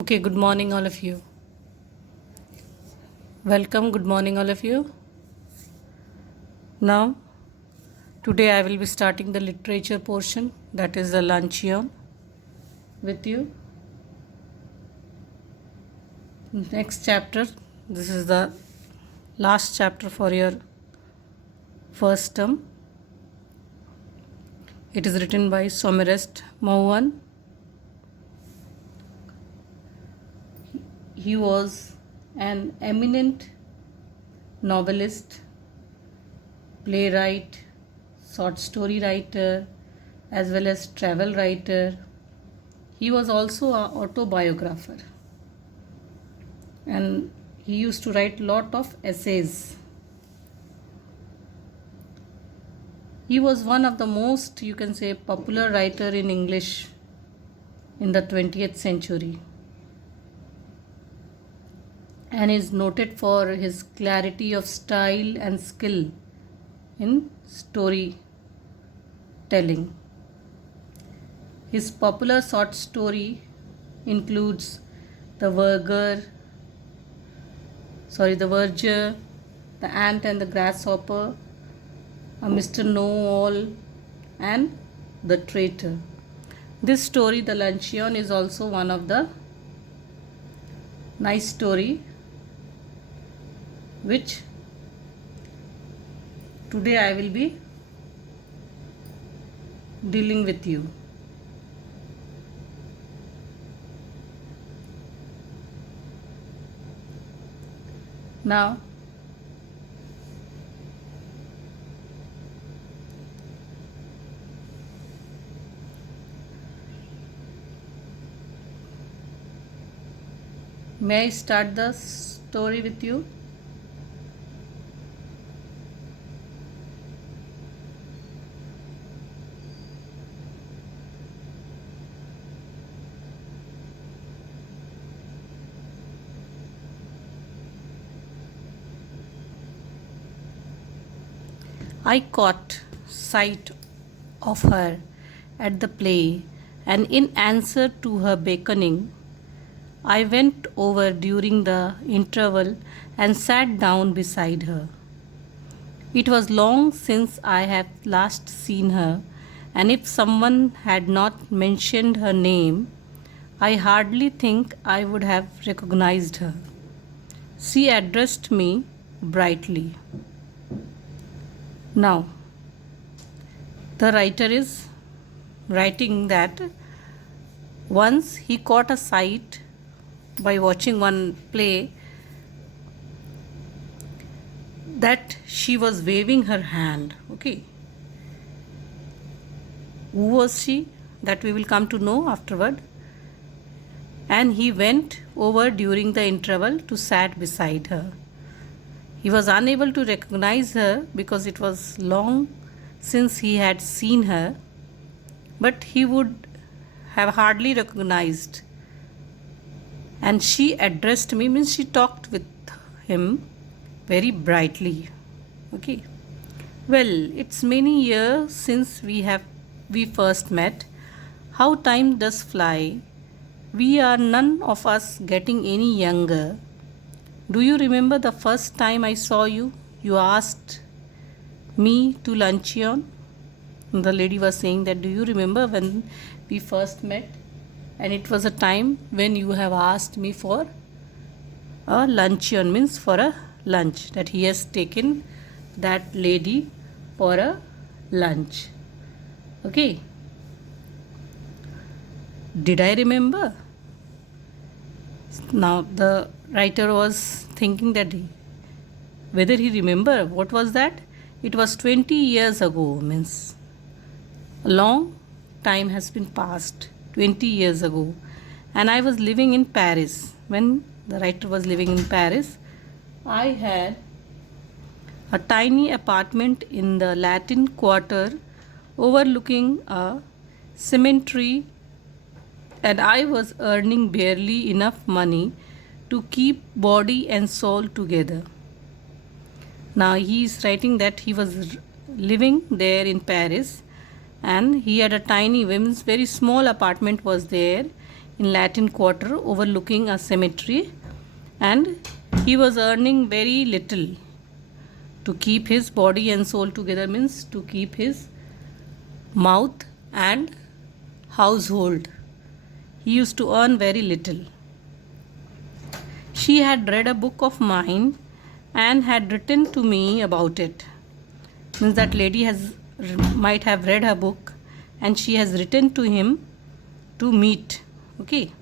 Okay, good morning, all of you. Welcome, good morning, all of you. Now, today I will be starting the literature portion, that is the luncheon, with you. Next chapter, this is the last chapter for your first term. It is written by Somerset Maugham. He was an eminent novelist, playwright, short story writer, as well as travel writer. He was also an autobiographer, and he used to write lot of essays. He was one of the most, you can say, popular writer in English in the 20th century, and is noted for his clarity of style and skill in storytelling. His popular short story includes The Verger, The Ant and the Grasshopper, A Mr. Know-All, and The Traitor. This story, The Luncheon, is also one of the nice story which today I will be dealing with you. Now, may I start the story with you? I caught sight of her at the play, and in answer to her beckoning, I went over during the interval and sat down beside her. It was long since I had last seen her, and if someone had not mentioned her name, I hardly think I would have recognized her. She addressed me brightly. Now, the writer is writing that once he caught a sight by watching one play that she was waving her hand. Okay. Who was she? That we will come to know afterward. And he went over during the interval to sat beside her. He was unable to recognize her because it was long since he had seen her, but he would have hardly recognized. And she addressed me, means she talked with him very brightly. Okay. Well, it's many years since we first met. How time does fly. We are none of us getting any younger. Do you remember the first time I saw you? You asked me to luncheon. The lady was saying that, do you remember when we first met? And it was a time when you have asked me for a luncheon, means for a lunch, that he has taken that lady for a lunch. Okay. Did I remember? Now the writer was thinking that whether he remember what was that. It was 20 years ago, means a long time has been passed, 20 years ago, and I was living in Paris. When the writer was living in Paris, I had a tiny apartment in the Latin Quarter overlooking a cemetery, and I was earning barely enough money to keep body and soul together. Now he is writing that he was living there in Paris, and he had a tiny, very small apartment was there in Latin Quarter overlooking a cemetery, and he was earning very little to keep his body and soul together, means to keep his mouth and household. He used to earn very little. She had read a book of mine and had written to me about it. Means that lady might have read her book and she has written to him to meet. Okay.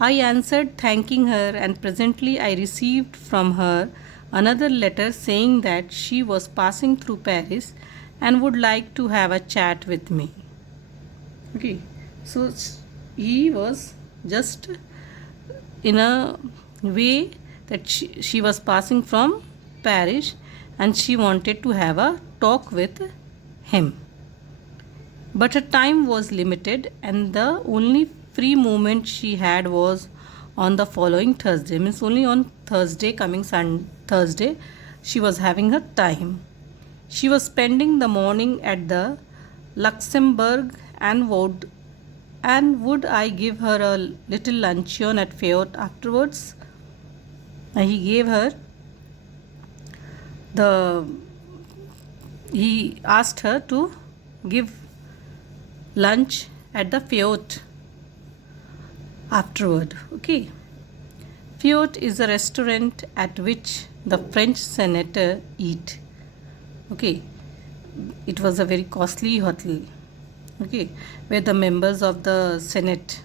I answered thanking her, and presently I received from her another letter saying that she was passing through Paris and would like to have a chat with me. Okay. So he was just in a way that she was passing from Paris and she wanted to have a talk with him. But her time was limited and the only free moment she had was on the following Thursday. Means only on Thursday, coming Thursday, she was having her time. She was spending the morning at the Luxembourg and would I give her a little luncheon at Fayot afterwards? He gave her he asked her to give lunch at the Fayot afterward. Okay. Fayot is a restaurant at which the French senator eat. Okay. It was a very costly hotel. Okay. Where the members of the Senate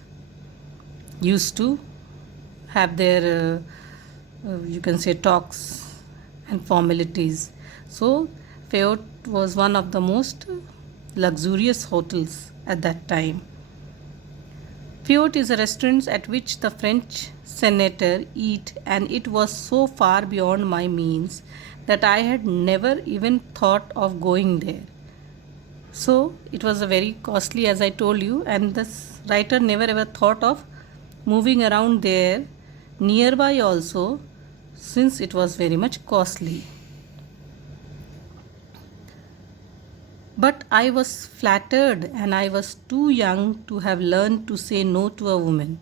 used to have their you can say talks and formalities. So Fayot was one of the most luxurious hotels at that time. Fayot is a restaurant at which the French senator eat, and it was so far beyond my means that I had never even thought of going there. So it was a very costly, as I told you, and this writer never ever thought of moving around there nearby also, since it was very much costly. But I was flattered, and I was too young to have learned to say no to a woman.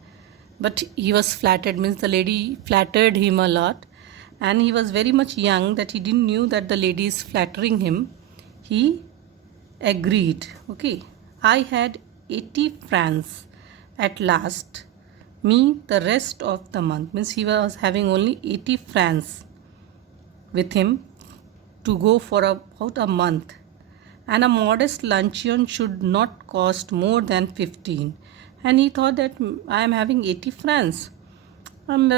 But he was flattered, means the lady flattered him a lot, and he was very much young that he didn't knew that the lady is flattering him. He agreed. Okay. I had 80 francs at last, me the rest of the month. Means he was having only 80 francs with him to go for about a month, and a modest luncheon should not cost more than 15. And he thought that I am having 80 francs, and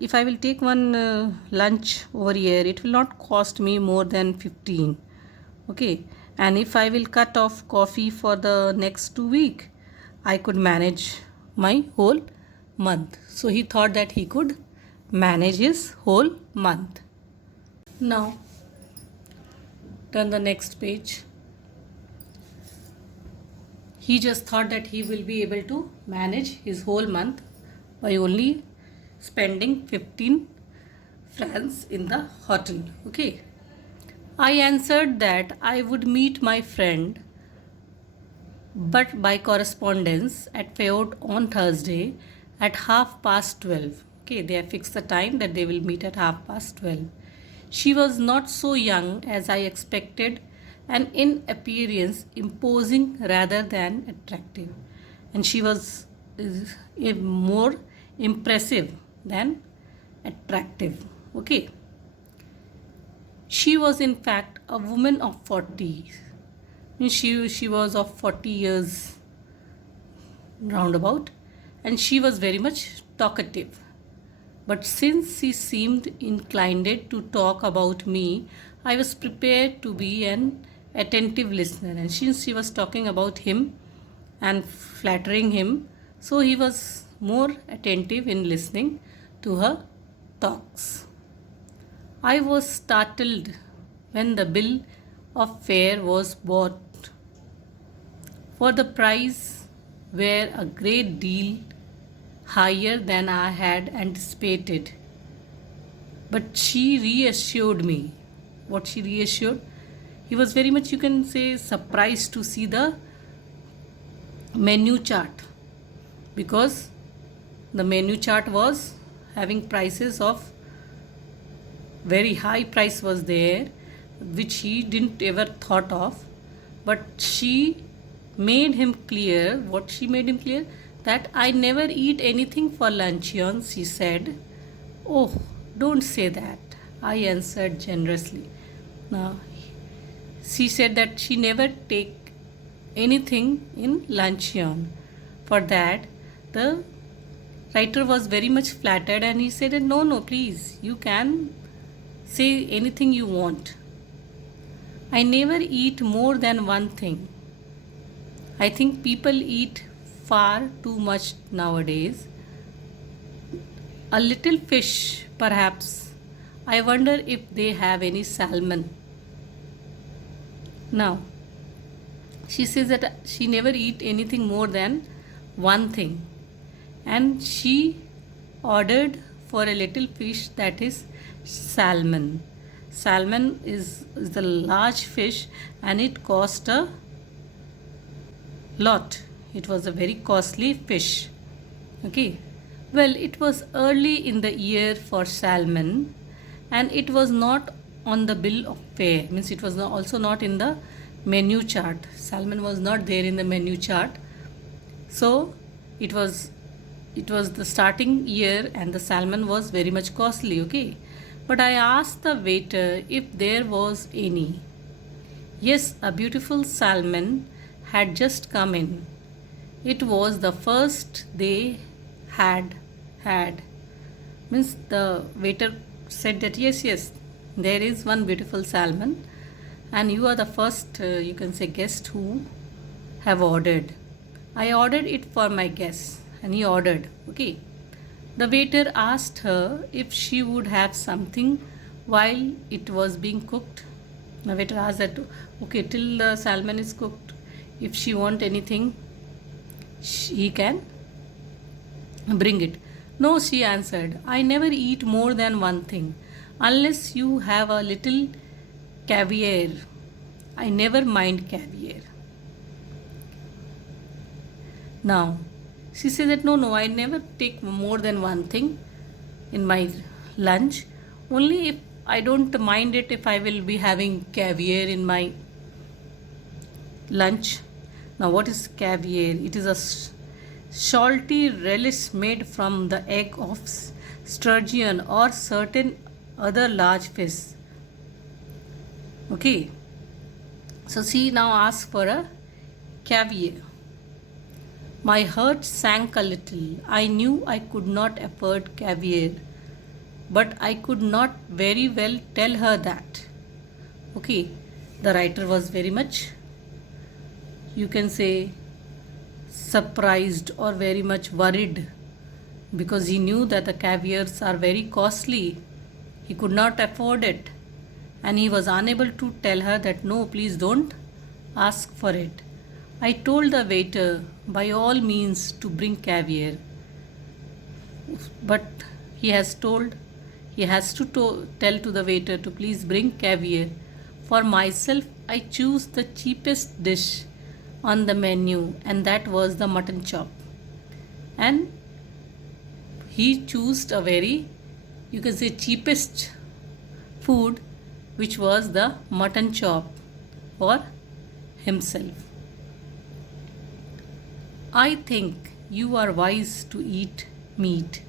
if I will take one lunch over here, it will not cost me more than 15. Okay. And if I will cut off coffee for the next 2 weeks, I could manage my whole month. So he thought that he could manage his whole month. Now turn the next page. He just thought that he will be able to manage his whole month by only spending 15 francs in the hotel. Okay. I answered that I would meet my friend, but by correspondence, at Fayot on Thursday at 12:30. Okay, they have fixed the time that they will meet at 12:30. She was not so young as I expected, and in appearance imposing rather than attractive. And she was more impressive than attractive. Okay. She was in fact a woman of 40. She was of 40 years roundabout, and she was very much talkative. But since she seemed inclined to talk about me, I was prepared to be an attentive listener. And since she was talking about him and flattering him, so he was more attentive in listening to her talks. I was startled when the bill of fare was bought, for the price were a great deal higher than I had anticipated. But she reassured me. What she reassured? He was very much, you can say, surprised to see the menu chart, because the menu chart was having prices of very high price was there, which he didn't ever thought of. But she made him clear, what she made him clear, that I never eat anything for luncheon, she said. Oh, don't say that, I answered generously. Now, she said that she never take anything in luncheon. For that, the writer was very much flattered and he said, no, no, please, you can say anything you want. I never eat more than one thing. I think people eat far too much nowadays. A little fish, perhaps. I wonder if they have any salmon. Now, she says that she never eat anything more than one thing. And she ordered for a little fish, that is salmon. Salmon is the large fish and it cost a lot. It was a very costly fish. Okay. Well, it was early in the year for salmon and it was not on the bill of fare. Means it was also not in the menu chart. Salmon was not there in the menu chart. So it was the starting year and the salmon was very much costly. Okay. But I asked the waiter if there was any. Yes, a beautiful salmon had just come in. It was the first they had. Means the waiter said that yes, there is one beautiful salmon and you are the first, you can say, guest who have ordered. I ordered it for my guests and he ordered. Okay. The waiter asked her if she would have something while it was being cooked. The waiter asked that, okay, till the salmon is cooked, if she want anything, he can bring it. No, she answered, I never eat more than one thing. Unless you have a little caviar, I never mind caviar. Now, she said that no, I never take more than one thing in my lunch. Only if I don't mind it if I will be having caviar in my lunch. Now, what is caviar? It is a salty relish made from the egg of sturgeon or certain other large fish. Okay. So she now asked for a caviar. My heart sank a little. I knew I could not afford caviar, but I could not very well tell her that. Okay, the writer was very much, you can say, surprised or very much worried because he knew that the caviars are very costly. He could not afford it and he was unable to tell her that no, please don't ask for it. I told the waiter by all means to bring caviar, but he has to tell to the waiter to please bring caviar. For myself, I choose the cheapest dish on the menu and that was the mutton chop. And he chose a very, you can say, cheapest food, which was the mutton chop for himself. I think you are wise to eat meat.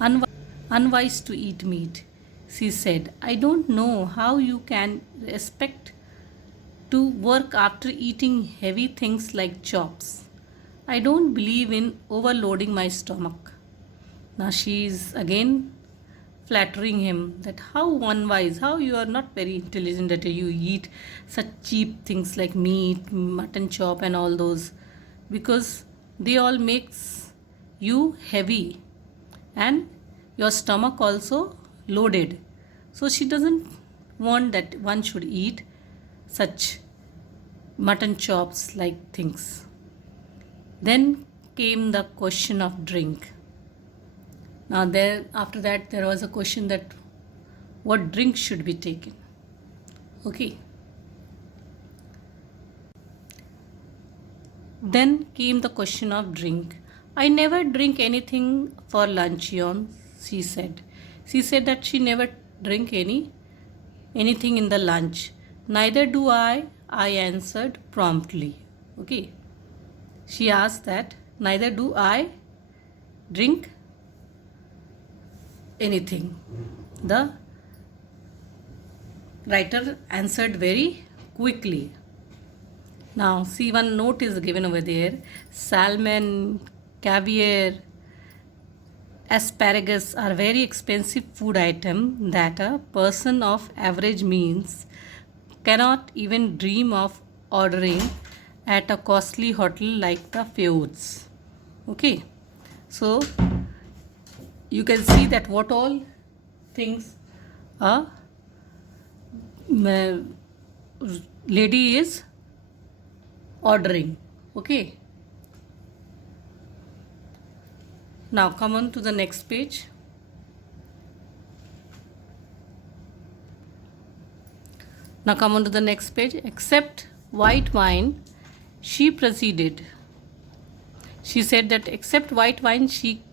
Unwise to eat meat, she said. I don't know how you can expect to work after eating heavy things like chops. I don't believe in overloading my stomach. Now she is again flattering him that how unwise, how you are not very intelligent that you eat such cheap things like meat, mutton chop and all those, because they all makes you heavy and your stomach also loaded. So she doesn't want that one should eat such mutton chops like things. Then came the question of drink. Now after that there was a question that what drink should be taken. Okay. Then came the question of drink. I never drink anything for luncheon, she said. She said that she never drink anything in the lunch. Neither do I answered promptly. Okay. She asked that, neither do I drink anything. The writer answered very quickly. Now, see, one note is given over there. Salmon, caviar, asparagus are very expensive food item that a person of average means cannot even dream of ordering at a costly hotel like the Fjords. Okay, so you can see that what all things a lady is ordering. Okay, now come on to the next page. Now come on to the next page. Except white wine, she proceeded. She said that except white wine, she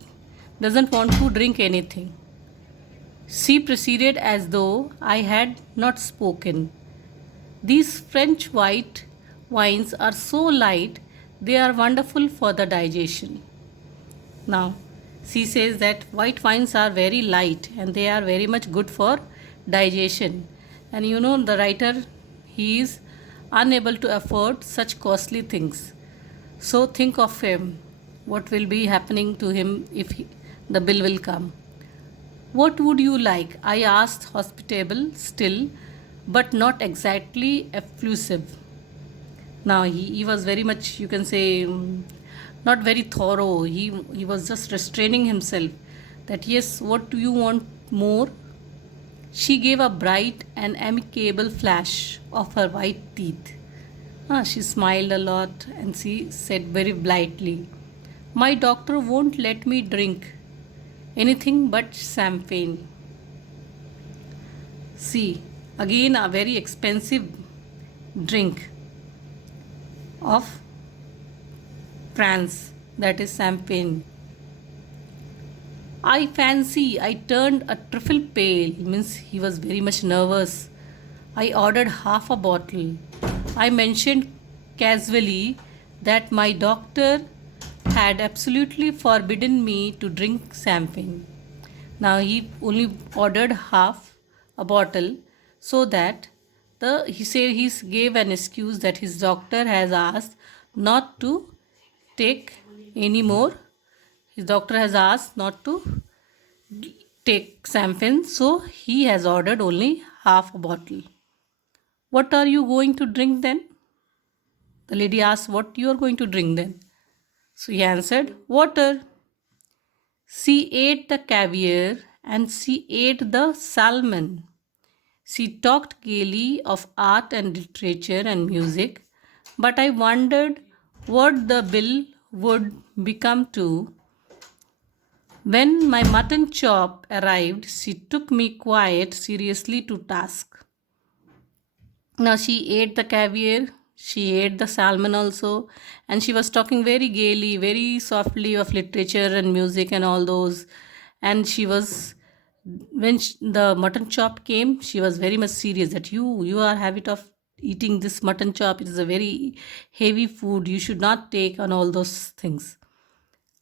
doesn't want to drink anything. She proceeded as though I had not spoken. These French white wines are so light, they are wonderful for the digestion. Now, she says that white wines are very light and they are very much good for digestion. And you know, the writer, he is unable to afford such costly things. So think of him, what will be happening to him if the bill will come. What would you like? I asked, hospitable still, but not exactly effusive. Now he was very much, you can say, not very thorough. He was just restraining himself that yes, what do you want more? She gave a bright and amicable flash of her white teeth. She smiled a lot and she said very blithely, my doctor won't let me drink anything but champagne. See, again a very expensive drink of France, that is champagne. I fancy I turned a trifle pale, means he was very much nervous. I ordered half a bottle. I mentioned casually that my doctor had absolutely forbidden me to drink champagne. Now he only ordered half a bottle so that he said he gave an excuse that his doctor has asked not to take any more. His doctor has asked not to take champagne, so he has ordered only half a bottle. What are you going to drink then? The lady asked, what you are going to drink then? So he answered, water. She ate the caviar and she ate the salmon. She talked gaily of art and literature and music, but I wondered what the bill would become to. When my mutton chop arrived, she took me quite seriously to task. Now she ate the caviar, she ate the salmon also, and she was talking very gaily, very softly of literature and music and all those. And she was, when the mutton chop came, she was very much serious that you are habit of eating this mutton chop. It is a very heavy food. You should not take on all those things.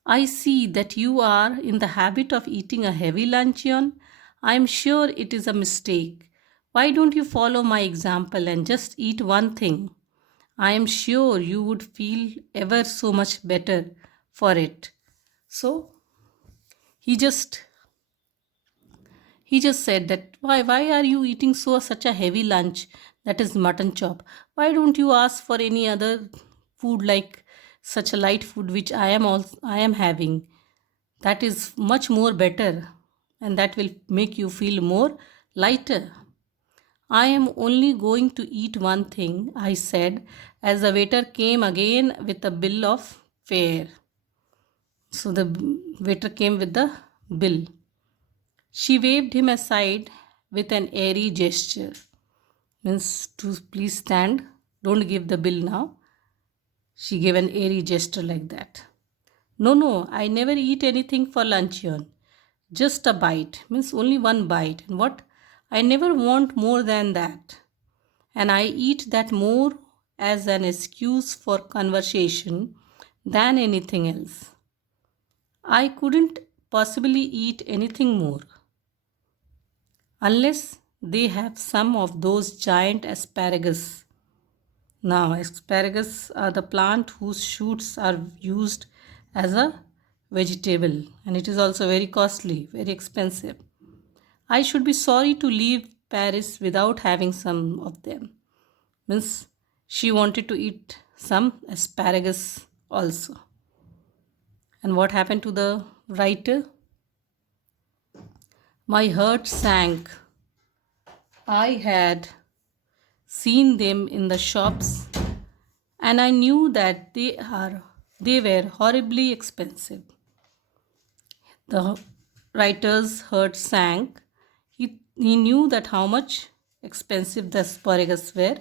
I see that you are in the habit of eating a heavy luncheon. I am sure it is a mistake. Why don't you follow my example and just eat one thing? I am sure you would feel ever so much better for it. So he just said that why are you eating such a heavy lunch, that is mutton chop? Why don't you ask for any other food like such a light food which I am having? That is much more better and that will make you feel more lighter. I am only going to eat one thing, I said, as the waiter came again with a bill of fare. So the waiter came with the bill. She waved him aside with an airy gesture. Means to please stand, don't give the bill now. She gave an airy gesture like that. No, I never eat anything for luncheon. Just a bite, means only one bite. And what? I never want more than that. And I eat that more as an excuse for conversation than anything else. I couldn't possibly eat anything more unless they have some of those giant asparagus. Now, asparagus are the plant whose shoots are used as a vegetable, and it is also very costly, very expensive. I should be sorry to leave Paris without having some of them. Means she wanted to eat some asparagus also. And what happened to the writer? My heart sank. I had seen them in the shops and I knew that they were horribly expensive. The writer's heart sank. He knew that how much expensive the asparagus were.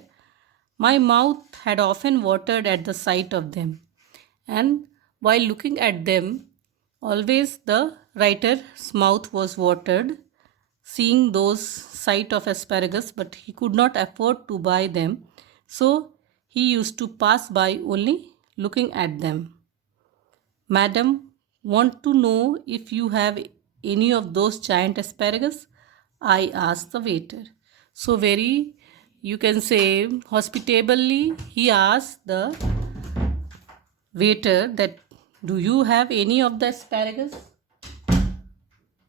My mouth had often watered at the sight of them, and while looking at them, always the writer's mouth was watered, seeing those sight of asparagus, but he could not afford to buy them, so he used to pass by only looking at them. Madam, want to know if you have any of those giant asparagus? I asked the waiter. So, very, you can say, hospitably, he asked the waiter that, do you have any of the asparagus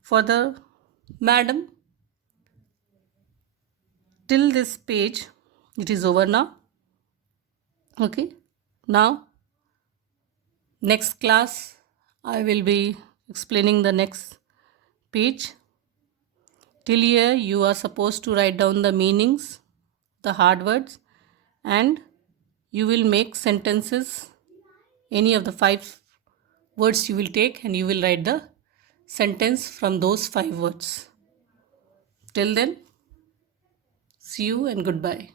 for the madam? Till this page, it is over now. Okay. Now, next class, I will be explaining the next page. Till here, you are supposed to write down the meanings, the hard words, and you will make sentences. Any of the 5 words you will take, and you will write the sentence from those 5 words. Till then, see you and goodbye.